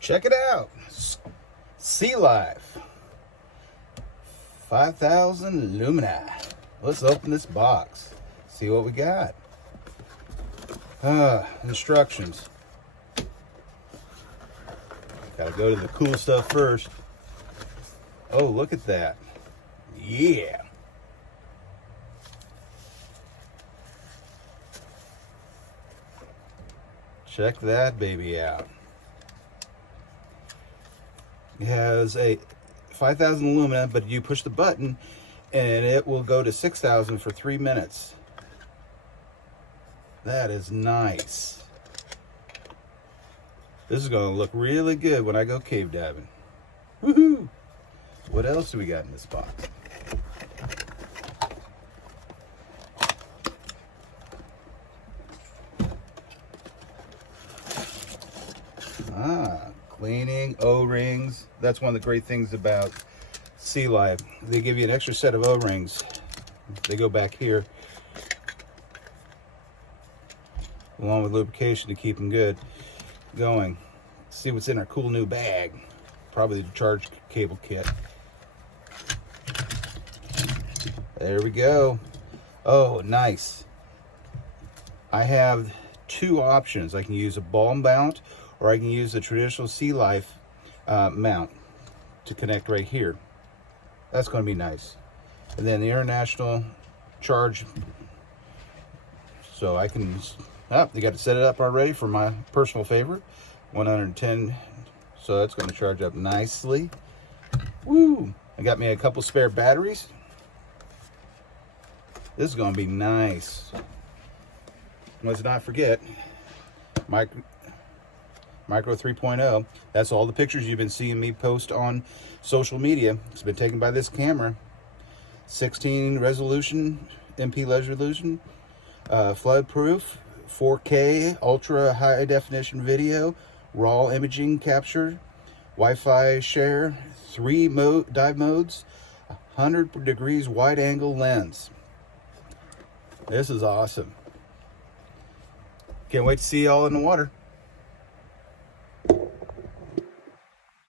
Check it out. SeaLife 5000 Lumina. Let's open this box. See what we got. Instructions. Gotta go to the cool stuff first. Oh, look at that. Yeah. Check that baby out. It has a 5000 lumina, but you push the button and it will go to 6000 for 3 minutes. That is nice. This is going to look really good when I go cave diving. Woohoo! What else do we got in this box? Cleaning O-rings. That's one of the great things about SeaLife. They give you an extra set of O-rings. They go back here, along with lubrication to keep them good going. See what's in our cool new bag. Probably the charge cable kit. There we go. Oh, nice. I have two options. I can use a ball mount, or I can use the traditional SeaLife mount to connect right here. That's going to be nice. And then the international charge. So I can, they got to set it up already for my personal favorite, 110. So that's going to charge up nicely. Woo! I got me a couple spare batteries. This is going to be nice. Let's not forget, Micro 3.0. That's all the pictures you've been seeing me post on social media. It's been taken by this camera. 16 resolution, MP resolution, flood proof, 4K, ultra high definition video, raw imaging capture, Wi-Fi share, 3 dive modes, 100 degrees wide angle lens. This is awesome. Can't wait to see y'all in the water.